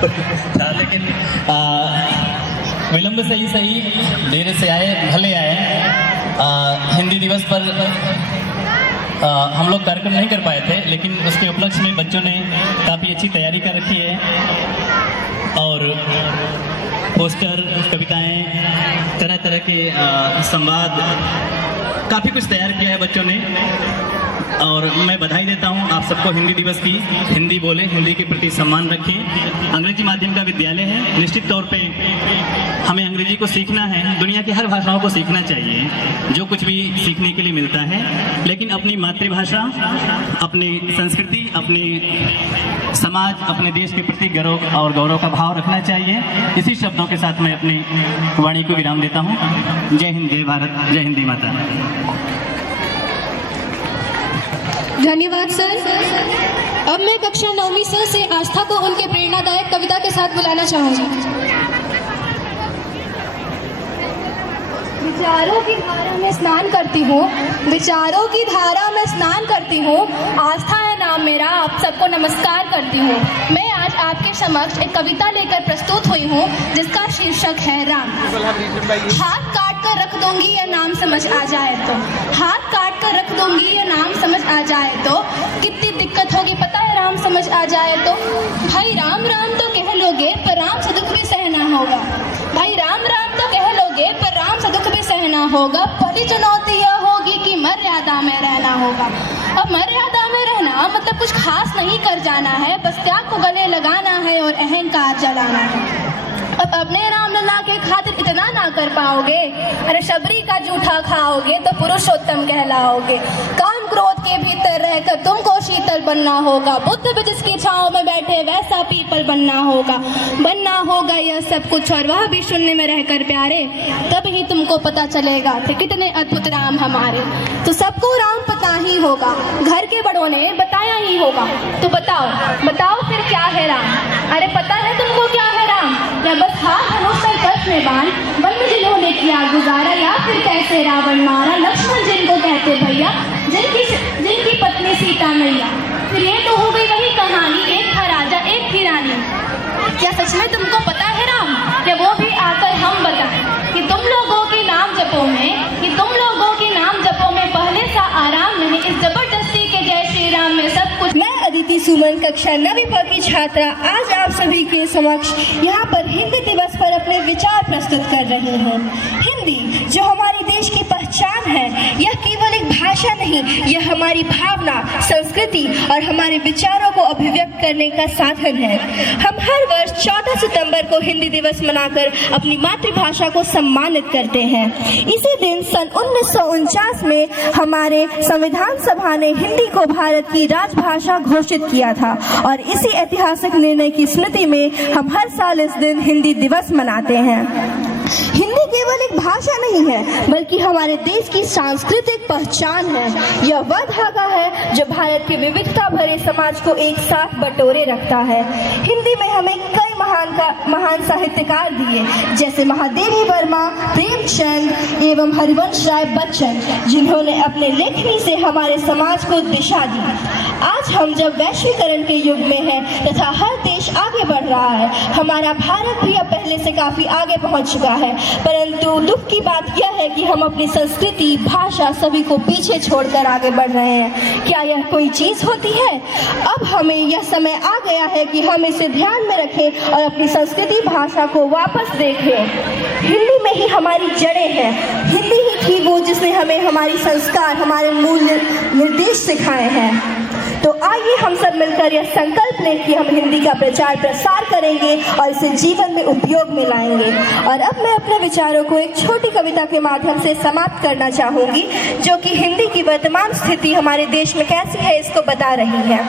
था, लेकिन विलंब से ही सही, देर से आए भले आए। हिंदी दिवस पर हम लोग कार्यक्रम नहीं कर पाए थे, लेकिन उसके उपलक्ष्य में बच्चों ने काफ़ी अच्छी तैयारी कर रखी है और पोस्टर, कविताएं, तरह तरह के संवाद, काफ़ी कुछ तैयार किया है बच्चों ने। और मैं बधाई देता हूं आप सबको हिंदी दिवस की। हिंदी बोले, हिंदी के प्रति सम्मान रखें। अंग्रेजी माध्यम का विद्यालय है, निश्चित तौर पे हमें अंग्रेजी को सीखना है, दुनिया की हर भाषाओं को सीखना चाहिए, जो कुछ भी सीखने के लिए मिलता है, लेकिन अपनी मातृभाषा, अपनी संस्कृति, अपने समाज, अपने देश के प्रति गर्व और गौरव का भाव रखना चाहिए। इसी शब्दों के साथ मैं अपनी वाणी को विराम देता हूँ। जय हिंद, जय भारत, जय हिंदी माता। धन्यवाद सर। अब मैं कक्षा 9वीं सर से आस्था को उनके प्रेरणादायक कविता के साथ बुलाना चाहूंगी। विचारों की धारा में स्नान करती हूँ, विचारों की धारा में स्नान करती हूँ, आस्था है नाम मेरा, आप सबको नमस्कार करती हूँ। मैं आज आपके समक्ष एक कविता लेकर प्रस्तुत हुई हूँ जिसका शीर्षक है राम। हाथ काट कर रख दूंगी या नाम समझ आ जाए तो, हाथ काट कर रख दूंगी या नाम समझ आ जाए तो, कितनी दिक्कत होगी पता है राम समझ आ जाए तो। भाई राम राम तो कह लोगे पर राम से दुख भी सहना होगा, भाई राम राम तो कह लोगे पर राम से दुख भी सहना होगा। पहली चुनौती यह होगी कि मर्यादा में रहना होगा। अब मर्यादा में रहना मतलब कुछ खास नहीं कर जाना है, बस त्याग को गले लगाना है और अहंकार जलाना है। अब अपने राम लला के खातिर इतना ना कर पाओगे, अरे शबरी का जूठा खाओगे तो पुरुषोत्तम कहलाओगे। काम क्रोध के भीतर रहकर तुमको शीतल बनना होगा, बुद्ध भी जिसकी छांव में बैठे वैसा पीपल बनना होगा यह सब कुछ, और वह भी शून्य में रहकर प्यारे, तब ही तुमको पता चलेगा कि कितने अद्भुत राम हमारे। तो सबको राम पता ही होगा, घर के बड़ों ने बताया ही होगा, तो बताओ फिर क्या है राम। अरे पता है तुमको क्या है राम, या बस हाथ धनुष पर कस में बांध, वन में जिन्होंने किया गुजारा, या फिर कैसे रावण मारा, लक्ष्मण जिनको कहते भैया, जिनकी पत्नी सीता मैया। फिर ये तो हो गई वही कहानी, एक था राजा एक थी रानी। क्या सच में तुमको पता है राम, क्या वो भी आकर हम बताएं कि तुम लोगों के नाम जपो में पहले सा आराम नहीं, इस जबरदस्ती के जय श्री राम में सब कुछ। मैं अदिति सुमन कक्षा 9वीं प की छात्रा आज आप सभी के समक्ष यहाँ पर हिंदी दिवस पर अपने विचार प्रस्तुत कर रही हूँ। हिंदी जो हमारी देश की पहचान है, यह केवल एक भाषा नहीं, यह हमारी भावना, संस्कृति और हमारे विचारों को अभिव्यक्त करने का साधन है। हम हर वर्ष 14 सितंबर को हिंदी दिवस मनाकर अपनी मातृभाषा को सम्मानित करते हैं। इसी दिन सन 1949 में हमारे संविधान सभा ने हिंदी को भारत की राजभाषा घोषित किया था और इसी ऐतिहासिक निर्णय की स्मृति में हम हर साल इस दिन हिंदी दिवस मनाते हैं। हिंदी केवल एक भाषा नहीं है, बल्कि हमारे देश की सांस्कृतिक पहचान है। यह वह धागा है जो भारत के विविधता भरे समाज को एक साथ बटोरे रखता है। हिंदी में हमें कई महान साहित्यकार दिए, जैसे महादेवी वर्मा, प्रेमचंद एवं हरिवंश राय बच्चन, जिन्होंने अपने लेखनी से हमारे समाज को दिशा दी। आज हम जब वैश्वीकरण के युग में हैं तथा हर देश आगे बढ़ रहा है, हमारा भारत भी अब पहले से काफी आगे पहुंच चुका है, परंतु दुख की बात यह है कि हम अपनी संस्कृति, भाषा सभी को पीछे छोड़कर आगे बढ़ रहे हैं। क्या यह कोई चीज होती है? अब हमें यह समय आ गया है कि हम इसे ध्यान में रखें और अपनी संस्कृति, भाषा को वापस देखें। हिंदी में ही हमारी जड़ें हैं, हिंदी ही थी वो जिसने हमें हमारी संस्कार, हमारे मूल्य निर्देश सिखाए हैं। तो आइए हम सब मिलकर यह संकल्प लें कि हम हिंदी का प्रचार प्रसार करेंगे और इसे जीवन में उपयोग में लाएंगे। और अब मैं अपने विचारों को एक छोटी कविता के माध्यम से समाप्त करना चाहूंगी, जो कि हिंदी की वर्तमान स्थिति हमारे देश में कैसी है इसको बता रही है।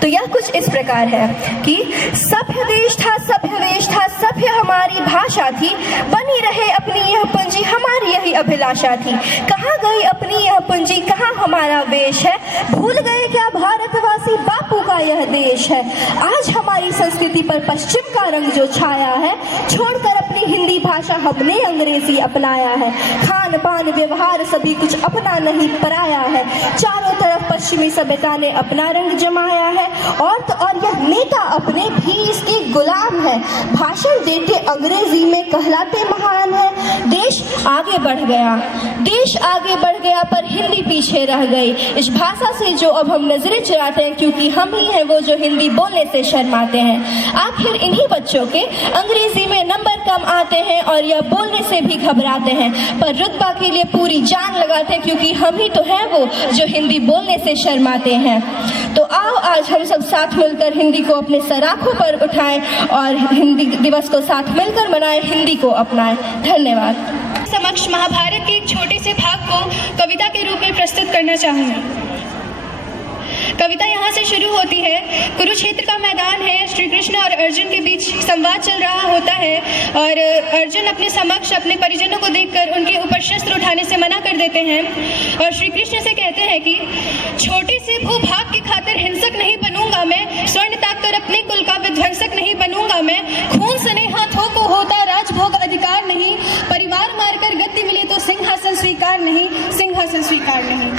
तो यह कुछ इस प्रकार है कि सभ्य देश था, सभ्य वेश था, सभ्य हमारी भाषा थी, बनी रहे अपनी यह पूंजी, हमारी यही अभिलाषा थी। कहाँ गई अपनी यह पूंजी, कहाँ हमारा वेश है, भूल गए क्या भारतवासी बापू का यह देश है। आज हमारी संस्कृति पर पश्चिम का रंग जो छाया है, छोड़कर अपनी हिंदी भाषा हमने अंग्रेजी अपनाया है। खान पान व्यवहार सभी कुछ अपना नहीं पराया है, चारों तरफ पश्चिमी सभ्यता ने अपना रंग जमाया है। और तो और यह नेता अपने भी इसकी गुलाम हैं, भाषण देते अंग्रेजी में कहलाते महान हैं। देश आगे बढ़ गया पर हिंदी पीछे रह गई। इस भाषा से जो अब हम नजरें चुराते हैं, क्योंकि हम ही हैं वो जो हिंदी बोलने से शर्माते हैं। आखिर इन्हीं बच्चों के अंग्रेजी में नंबर कम आते हैं और यह बोलने से भी घबराते हैं, पर रुतबा के लिए पूरी जान लगाते हैं, क्योंकि हम ही तो हैं वो जो हिंदी बोलने से शर्माते हैं। तो आओ आज हम सब साथ मिलकर हिंदी को अपने सराखों पर उठाएं और हिंदी दिवस को साथ मिलकर मनाएं, हिंदी को अपनाएं। धन्यवाद। समक्ष महाभारत के एक छोटे से भाग को कविता के रूप में प्रस्तुत करना चाहूँगी। कविता यहाँ से शुरू होती है। कुरुक्षेत्र का मैदान है, श्री कृष्ण और अर्जुन के बीच संवाद चल रहा होता है और अर्जुन अपने समक्ष अपने परिजनों को देखकर उनके ऊपर शस्त्र उठाने से मना कर देते हैं और श्री कृष्ण से कहते हैं कि छोटे से भूभाग की खातिर हिंसक नहीं बनूंगा मैं, स्वर्ण ताक कर अपने कुल का विध्वंसक नहीं बनूंगा मैं, खून सने हाथों को होता राजभोग अधिकार नहीं, परिवार मारकर गद्दी मिले तो सिंहासन स्वीकार नहीं, सिंहासन स्वीकार नहीं।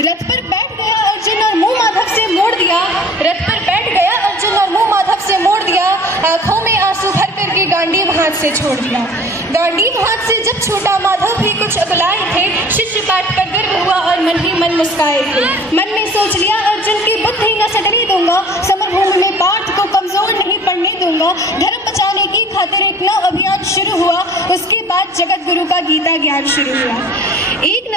रथ पर बैठ गया अर्जुन और मुंह माधव से मोड़ दिया, रथ पर बैठ गया अर्जुन और मुंह माधव से मोड़ दिया, आंखों में आंसू भर करके गांडीव हाथ से छोड़ दिया। गांडीव हाथ से जब छूटा माधव भी कुछ अबलाए थे, शिष्य पाठ पर गर्व हुआ और मन ही मन मुस्काए थे। मन में सोच लिया अर्जुन की बुद्धि न सटने दूंगा, समरभूमि में पार्थ को कमजोर नहीं पड़ने दूंगा। धर्म बचाने की खातिर एक नव अभियान शुरू हुआ, उसके बाद जगत गुरु का गीता ज्ञान शुरू हुआ। एक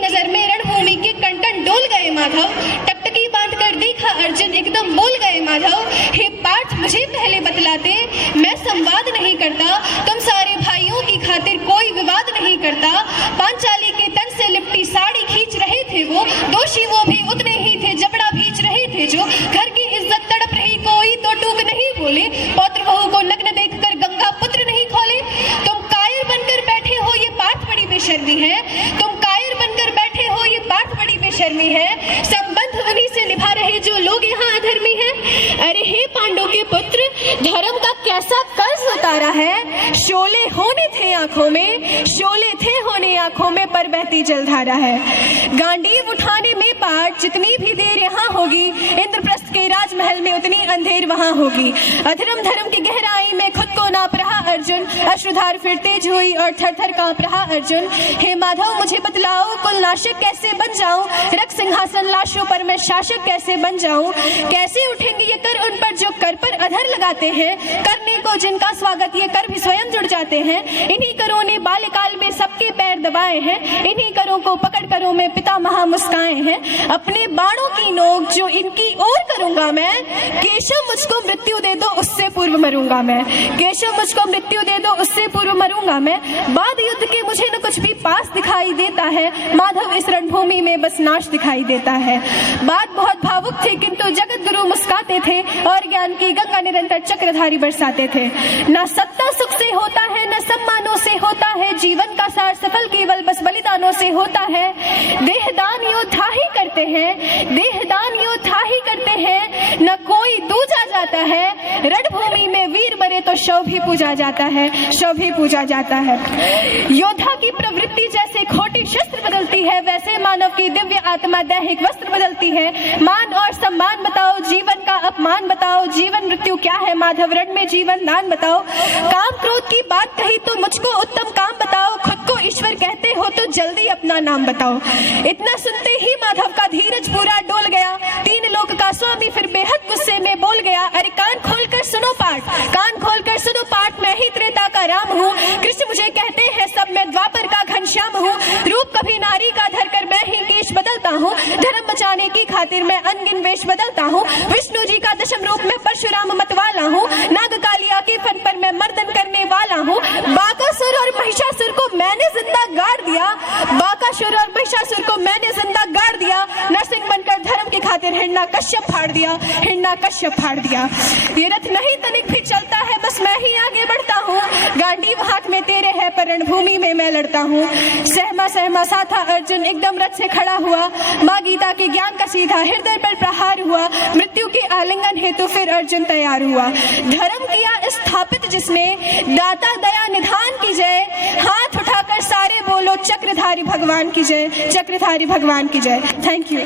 नजर में रणभूमि के कंटन डोल गए माधव, टकटकी बांध कर देखा अर्जुन एकदम बोल गए माधव, हे पार्थ मुझे पहले बतलाते, मैं संवाद नहीं करता, तुम सारे भाइयों की खातिर कोई विवाद नहीं करता। पांचाली के तन से लिपटी साड़ी खींच रहे थे वो, दोषी वो भी उतने ही थे, जबड़ा भींच रहे थे जो, घर की इज्जत तड़प रही कोई तो टूक नहीं बोले, पौत्र बहू को नग्न देखकर गंगा पुत्र नहीं खोले। तुम कायर बनकर बैठे हो ये पार्थ बड़ी बेशर्मी है, तुम कायर बनकर बैठे हो ये पार्थ बड़ी बेशर्मी है, संबंध उन्हीं से निभा रहे जो लोग यहाँ अधर्मी हैं। अरे हे पांडव के पुत्र, धर्म का कैसा कर्ज उतारा है, शोले होने थे आंखों में, शोले थे होने आंखों में, पर बहती जलधारा है। गांडीव उठाने में पाठ जितनी भी देर यहाँ होगी, इंद्रप्रस्थ के राजमहल में उतनी अंधेर वहाँ होगी। अधर्म धर्म की गहराई में खुद को नाप रहा अर्जुन, अश्रुधार फिर तेज हुई और थर थर कांप रहा अर्जुन। हे माधव मुझे बतलाओ, कुल नाशक कैसे बन जाऊं, रख सिंहासन लाशों पर मैं शासक कैसे बन जाऊं। कैसे उठेंगे ये कर उन पर जो कर पर अधर लगाते हैं, करने को जिनका स्वागत ये कर भी स्वयं जुड़ जाते हैं। इन्हीं करों ने बाल्यकाल में सबके पैर दबाए हैं, इन्हीं करों को पकड़ करों में पिता महा मुस्काए हैं। अपने बाणों की नोक जो इनकी ओर करूंगा मैं, केशव मुझको मृत्यु दे दो उससे पूर्व मरूंगा मैं, केशव मुझको मृत्यु दे दो उससे पूर्व मरूंगा मैं। बाद युद्ध के मुझे न कुछ भी पास दिखाई देता है, माधव इस रणभूमि में बस नाश दिखाई देता है। बात बहुत भावुक थी किंतु जगत गुरु मुस्काते थे और ज्ञान की गंगा निरंतर चक्रधारी बरसाते थे। न सत्ता सुख से होता है, न सम्मानों से होता है, जीवन का सार सफल केवल बस बलिदानों से होता है। देहदान योद्धा ही करते हैं, देहदान योद्धा ही करते हैं, न कोई दूजा जाता है। रणभूमि में वीर मरे तो शव भी पूजा जाता है, शव भी पूजा जाता है। योद्धा की प्रवृत्ति जैसे खोटी शस्त्र बदलती है, वैसे मानव की दिव्य आत्मा दैहिक वस्त्र बदलती है। मान और सम्मान बताओ, जीवन का अपमान बताओ, जीवन मृत्यु क्या है माधव, रण में जीवन दान बताओ। काम क्रोध की बात कही तो मुझको उत्तम काम बताओ, खुद को ईश्वर कहते हो तो जल्दी अपना नाम बताओ। इतना सुनते ही माधव का धीरज पूरा डोल गया, तीन लोक का स्वामी फिर बेहद गुस्से में बोल गया। अरे कान खोलकर सुनो पाठ, कान खोलकर सुनो पाठ, मैं ही त्रेता का राम हूँ, कृष्ण मुझे कहते हैं सब मैं द्वापर का घनश्याम हूँ। रूप कभी नारी का धरकर मैं ही केश बदलता हूँ, धर्म बचाने की खातिर मैं अनगिन वेश बदलता हूँ। विष्णु जी का दशम रूप में परशुराम मतवाला हूँ, नाग कालिया के फन पर मैं मर्दन करने वाला हूँ। बाकासुर और महिषासुर को मैंने जिंदा गाड़ दिया, बाकासुर और महिषासुर को मैंने जिंदा गाड़ दिया। नरसिंह बनकर धर्म की खातिर हिरण्या कश्यप फाड़ दिया, हिरण्या कश्यप फाड़ दिया। ये रथ नहीं तनिक भी चलता है, बस मैं ही आगे बढ़ता हूँ। गांडीव हाथ में तेरे है पर रणभूमि में मैं लड़ता हूँ। सहमा सहमा सा था अर्जुन एकदम रथ से खड़ा हुआ, माँ गीता के ज्ञान का सीधा हृदय पर प्रहार हुआ। मृत्यु के आलिंगन हेतु फिर अर्जुन तैयार हुआ। धर्म किया स्थापित जिसने, दाता दया निधान की जय। हाथ उठाकर सारे बोलो चक्रधारी भगवान की जय, चक्रधारी भगवान की जय। Thank you.